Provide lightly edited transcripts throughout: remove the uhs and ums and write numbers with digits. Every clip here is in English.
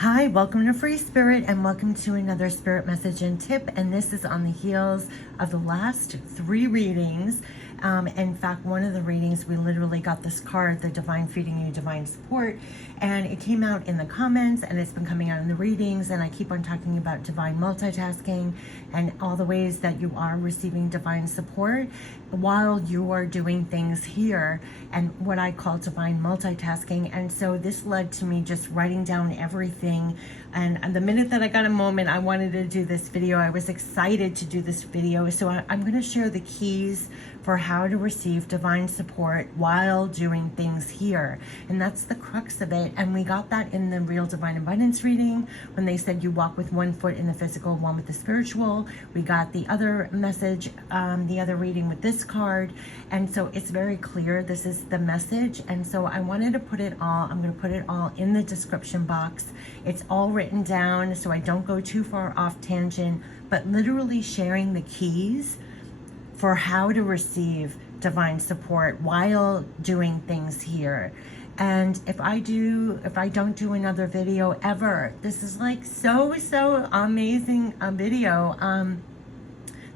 Hi, welcome to Free Spirit and welcome to another Spirit Message and Tip. And this is on the heels of the last 3 readings. In fact, one of the readings, we literally got this card, the Divine Feeding You Divine Support, and it came out in the comments and it's been coming out in the readings. And I keep on talking about divine multitasking and all the ways that you are receiving divine support while you are doing things here, and what I call divine multitasking. And so this led to me just writing down everything. And the minute that I got a moment, I wanted to do this video. I was excited to do this video. So I'm going to share the keys for how to receive divine support while doing things here. And that's the crux of it. And we got that in the Real Divine Abundance reading when they said you walk with one foot in the physical, one with the spiritual. We got the other message, the other reading with this card. And so it's very clear this is the message. And so I wanted to put it all, I'm going to put it all in the description box. It's all written down so I don't go too far off tangent, but literally sharing the keys for how to receive divine support while doing things here. And if I don't do another video ever, this is like so amazing a video,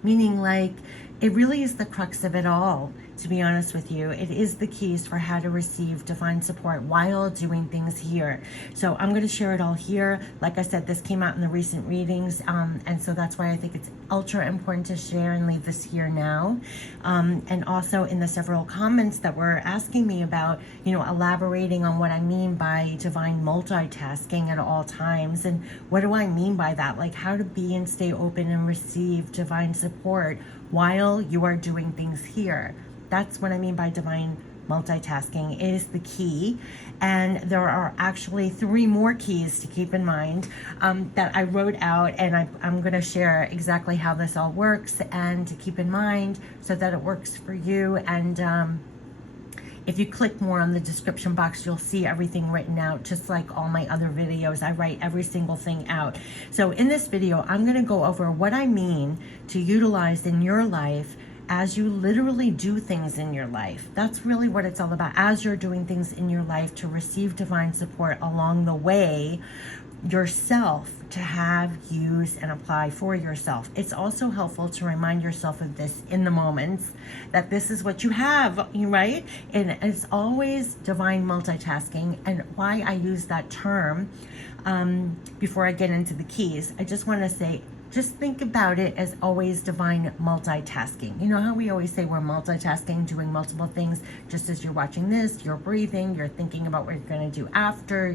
meaning like it really is the crux of it all. To be honest with you, it is the keys for how to receive divine support while doing things here. So I'm going to share it all here. Like I said, this came out in the recent readings, and so that's why I think it's ultra important to share and leave this here now. And also in the several comments that were asking me about, elaborating on what I mean by divine multitasking at all times, and what do I mean by that? Like how to be and stay open and receive divine support while you are doing things here. That's what I mean by divine multitasking. It is the key. And there are actually 3 more keys to keep in mind that I wrote out, and I'm going to share exactly how this all works and to keep in mind so that it works for you. And if you click more on the description box, you'll see everything written out, just like all my other videos. I write every single thing out. So in this video, I'm going to go over what I mean to utilize in your life as you literally do things in your life. That's really what it's all about. As you're doing things in your life to receive divine support along the way, yourself to have, use, and apply for yourself. It's also helpful to remind yourself of this in the moments, that this is what you have, right? And it's always divine multitasking. And why I use that term, before I get into the keys, I just want to say, just think about it as always divine multitasking. You know how we always say we're multitasking, doing multiple things, just as you're watching this, you're breathing, you're thinking about what you're going to do after,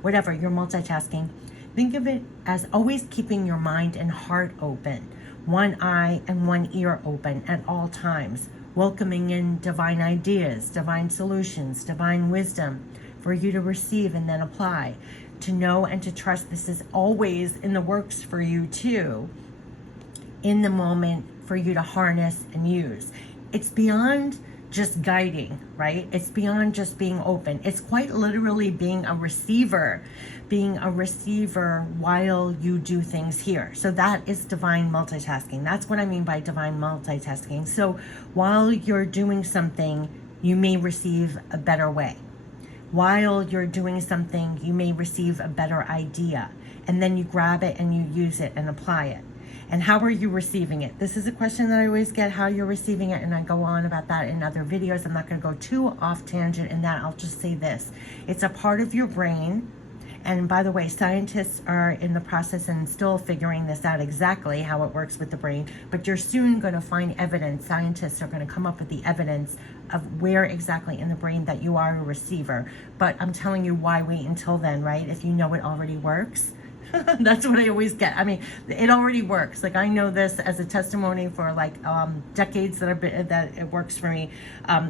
whatever, you're multitasking. Think of it as always keeping your mind and heart open, one eye and one ear open at all times, welcoming in divine ideas, divine solutions, divine wisdom for you to receive and then apply. To know and to trust this is always in the works for you too, in the moment for you to harness and use. It's beyond just guiding, right? It's beyond just being open. It's quite literally being a receiver while you do things here. So that is divine multitasking. That's what I mean by divine multitasking. So while you're doing something, you may receive a better way. While you're doing something, you may receive a better idea, and then you grab it and you use it and apply it. And how are you receiving it? This is a question that I always get, how you're receiving it, and I go on about that in other videos. I'm not going to go too off tangent in that. I'll just say this. It's a part of your brain. And by the way, scientists are in the process and still figuring this out exactly how it works with the brain, but you're soon going to find evidence. Scientists are going to come up with the evidence of where exactly in the brain that you are a receiver. But I'm telling you, why wait until then, right? If you know it already works. That's what I always get. I mean, it already works. Like I know this as a testimony for like decades that it works for me.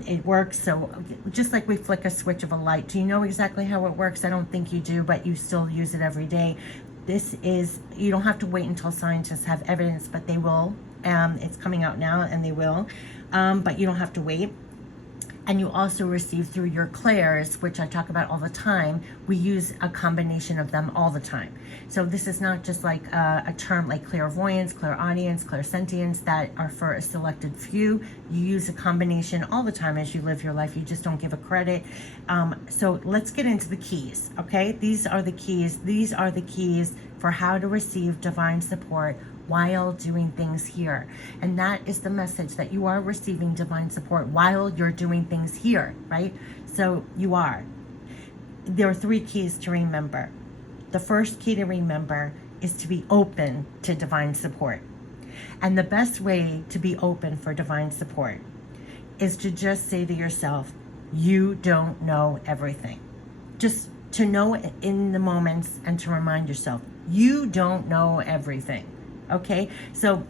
It works. So just like we flick a switch of a light, do you know exactly how it works? I don't think you do, but you still use it every day. You don't have to wait until scientists have evidence, but they will. It's coming out now and they will, but you don't have to wait. And you also receive through your clairs, which I talk about all the time. We use a combination of them all the time. So this is not just like a term like clairvoyance, clairaudience, clairsentience that are for a selected few. You use a combination all the time as you live your life. You just don't give a credit. So let's get into the keys, okay? These are the keys. These are the keys for how to receive divine support while doing things here. And that is the message, that you are receiving divine support while you're doing things here, right? So you are. There are 3 keys to remember. The first key to remember is to be open to divine support. And the best way to be open for divine support is to just say to yourself, you don't know everything. Just to know in the moments and to remind yourself, you don't know everything. Okay, so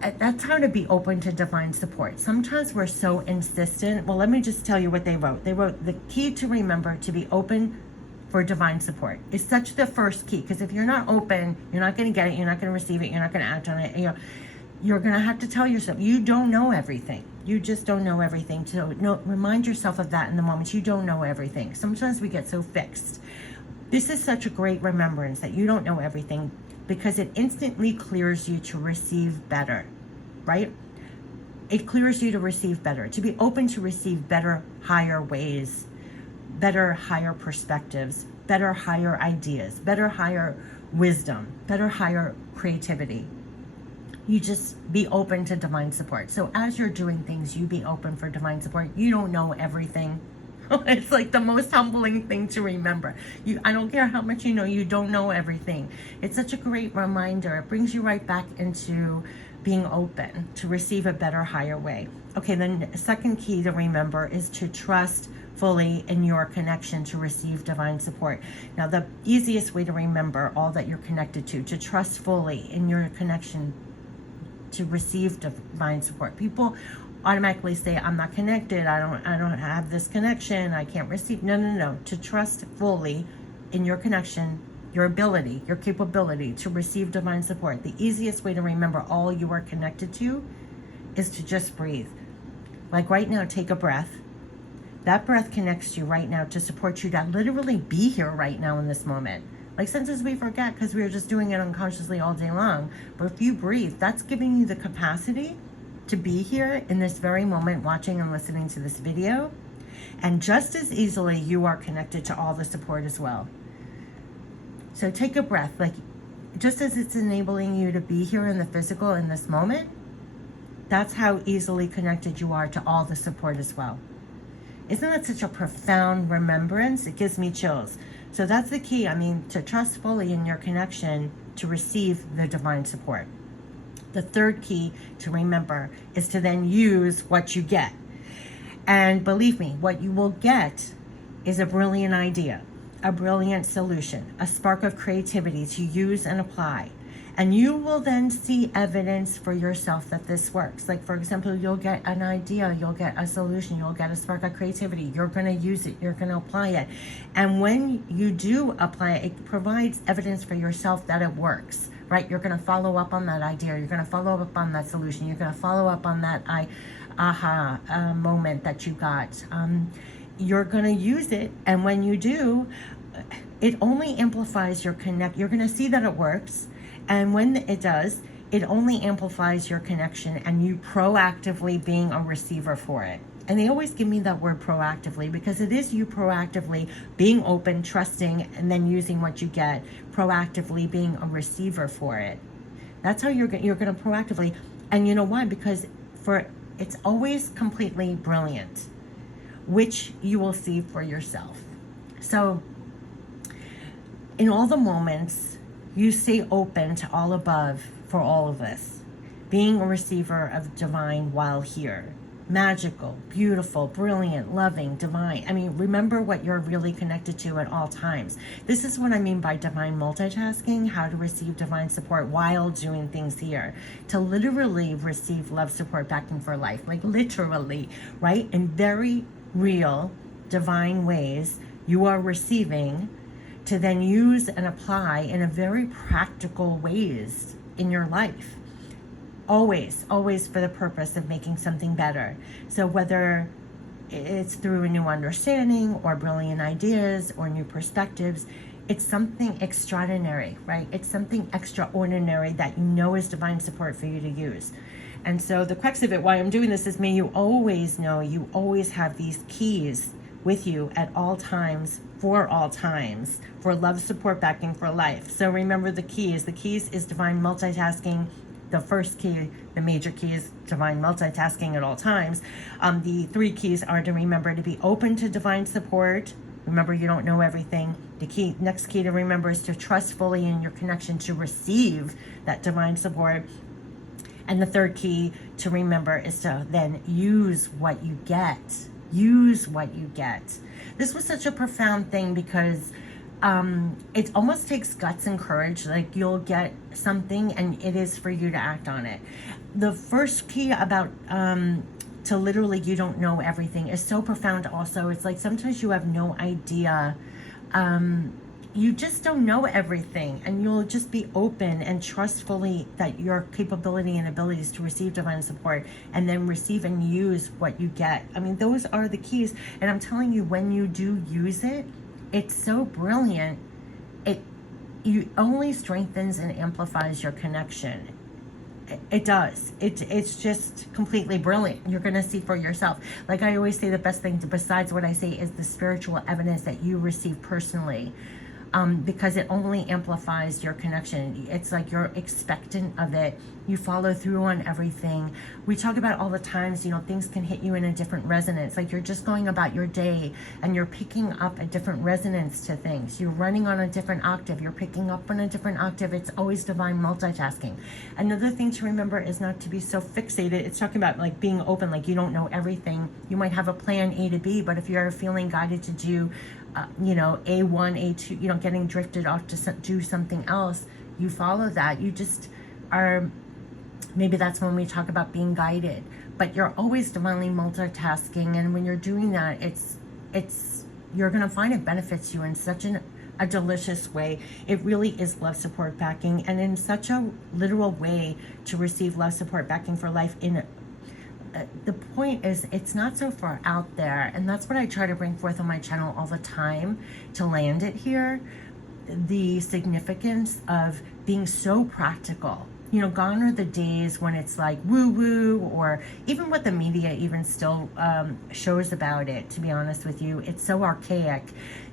that's how to be open to divine support. Sometimes we're so insistent. Well, let me just tell you what they wrote. They wrote the key to remember to be open for divine support is such the first key, because if you're not open, you're not going to get it, you're not going to receive it, you're not going to act on it. You're going to have to tell yourself you don't know everything. You just don't know everything. So remind yourself of that in the moment. You don't know everything. Sometimes we get so fixed. This is such a great remembrance that you don't know everything, because it instantly clears you to receive better, right? It clears you to receive better, to be open to receive better, higher ways, better, higher perspectives, better, higher ideas, better, higher wisdom, better, higher creativity. You just be open to divine support. So as you're doing things, you be open for divine support. You don't know everything. It's like the most humbling thing to remember. I don't care how much you know, you don't know everything. It's such a great reminder. It brings you right back into being open to receive a better, higher way. Okay, then the second key to remember is to trust fully in your connection to receive divine support. Now, the easiest way to remember all that you're connected to trust fully in your connection to receive divine support. People automatically say, I'm not connected, I don't have this connection, I can't receive. No. To trust fully in your connection, your ability, your capability to receive divine support. The easiest way to remember all you are connected to is to just breathe. Like right now, take a breath. That breath connects you right now to support you to literally be here right now in this moment. Like sometimes we forget because we are just doing it unconsciously all day long. But if you breathe, that's giving you the capacity to be here in this very moment, watching and listening to this video. And just as easily, you are connected to all the support as well. So take a breath, like just as it's enabling you to be here in the physical in this moment, that's how easily connected you are to all the support as well. Isn't that such a profound remembrance? It gives me chills. So that's the key. To trust fully in your connection to receive the divine support. The third key to remember is to then use what you get. And believe me, what you will get is a brilliant idea, a brilliant solution, a spark of creativity to use and apply. And you will then see evidence for yourself that this works. Like, for example, you'll get an idea, you'll get a solution, you'll get a spark of creativity. You're going to use it, you're going to apply it. And when you do apply it, it provides evidence for yourself that it works, right? You're going to follow up on that idea. You're going to follow up on that solution. You're going to follow up on that aha moment that you got. You're going to use it. And when you do, it only amplifies your connect. You're going to see that it works. And when it does, it only amplifies your connection and you proactively being a receiver for it. And they always give me that word proactively because it is you proactively being open, trusting, and then using what you get, proactively being a receiver for it. That's how you're going to proactively. And you know why? Because it's always completely brilliant, which you will see for yourself. So in all the moments, you stay open to all above for all of this. Being a receiver of divine while here. Magical, beautiful, brilliant, loving, divine. Remember what you're really connected to at all times. This is what I mean by divine multitasking, how to receive divine support while doing things here. To literally receive love support back in for life. Like literally, right? In very real, divine ways, you are receiving to then use and apply in a very practical ways in your life. Always for the purpose of making something better. So whether it's through a new understanding or brilliant ideas or new perspectives. It's something extraordinary, right? It's something extraordinary that you know is divine support for you to use. And so the crux of it, why I'm doing this, is may you always know you always have these keys with you at all times, for love, support, backing for life. So remember the keys. The keys is divine multitasking. The first key, the major key, is divine multitasking at all times. The 3 keys are to remember to be open to divine support. Remember, you don't know everything. The next key to remember is to trust fully in your connection to receive that divine support. And the 3rd key to remember is to then use what you get. Use what you get. This was such a profound thing because it almost takes guts and courage. Like, you'll get something and it is for you to act on it. The first key about to literally you don't know everything is so profound also. It's like sometimes you have no idea. You just don't know everything, and you'll just be open and trust fully that your capability and abilities to receive divine support and then receive and use what you get. I mean, those are the keys. And I'm telling you, when you do use it, it's so brilliant. You only strengthens and amplifies your connection. It does. It's just completely brilliant. You're going to see for yourself. Like I always say, the best thing besides what I say is the spiritual evidence that you receive personally. Because it only amplifies your connection. It's like you're expectant of it. You follow through on everything. We talk about all the times, things can hit you in a different resonance. Like you're just going about your day and you're picking up a different resonance to things. You're running on a different octave. You're picking up on a different octave. It's always divine multitasking. Another thing to remember is not to be so fixated. It's talking about like being open, like you don't know everything. You might have a plan A to B, but if you're feeling guided to do A1, A2, getting drifted off to do something else, you follow that. You just are, maybe that's when we talk about being guided, but you're always divinely multitasking. And when you're doing that, you're going to find it benefits you in such a delicious way. It really is love, support, backing, and in such a literal way to receive love, support, backing for life. The point is, it's not so far out there, and that's what I try to bring forth on my channel all the time to land it here. The significance of being so practical. Gone are the days when it's like woo-woo, or even what the media even still shows about it, to be honest with you. It's so archaic.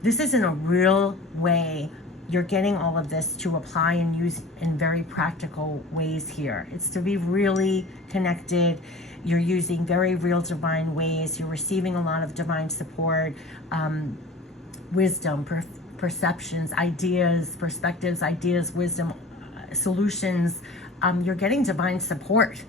This is in a real way. You're getting all of this to apply and use in very practical ways here. It's to be really connected. You're using very real divine ways. You're receiving a lot of divine support, wisdom, perceptions, ideas, perspectives, wisdom, solutions. You're getting divine support,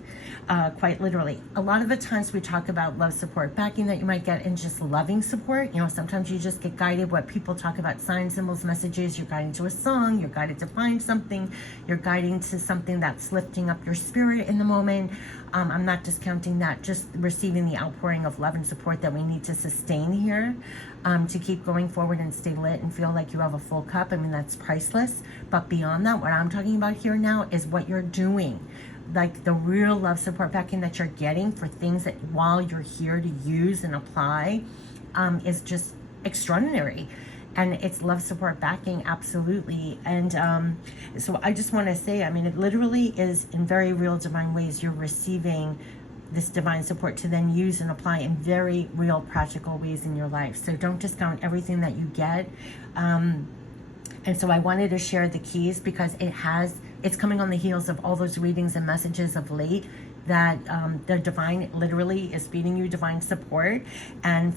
quite literally. A lot of the times we talk about love, support, backing that you might get in just loving support. Sometimes you just get guided. What people talk about, signs, symbols, messages. You're guided to a song. You're guided to find something. You're guiding to something that's lifting up your spirit in the moment. I'm not discounting that. Just receiving the outpouring of love and support that we need to sustain here, to keep going forward and stay lit and feel like you have a full cup. I mean, that's priceless. But beyond that, what I'm talking about here now is what you're doing. Like the real love, support, backing that you're getting for things that while you're here to use and apply is just extraordinary. And it's love, support, backing, absolutely. And so I just want to say, I mean, it literally is in very real divine ways you're receiving this divine support to then use and apply in very real practical ways in your life. So don't discount everything that you get. And so I wanted to share the keys because it's coming on the heels of all those readings and messages of late that the divine literally is feeding you divine support. And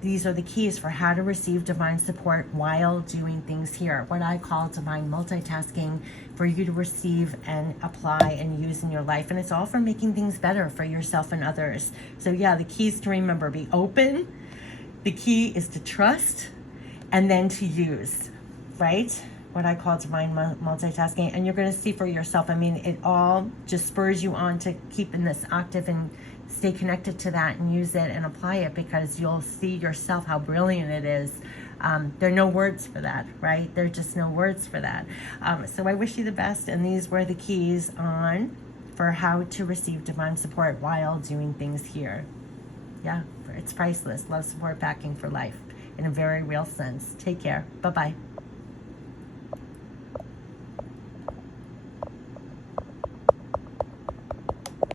these are the keys for how to receive divine support while doing things here. What I call divine multitasking for you to receive and apply and use in your life. And it's all for making things better for yourself and others. So yeah, the keys to remember: be open. The key is to trust and then to use, right? What I call divine multitasking. And you're going to see for yourself. I mean, it all just spurs you on to keep in this octave and stay connected to that and use it and apply it, because you'll see yourself how brilliant it is. There are no words for that, right? There are just no words for that. So I wish you the best. And these were the keys for how to receive divine support while doing things here. Yeah, it's priceless. Love support backing for life in a very real sense. Take care. Bye-bye.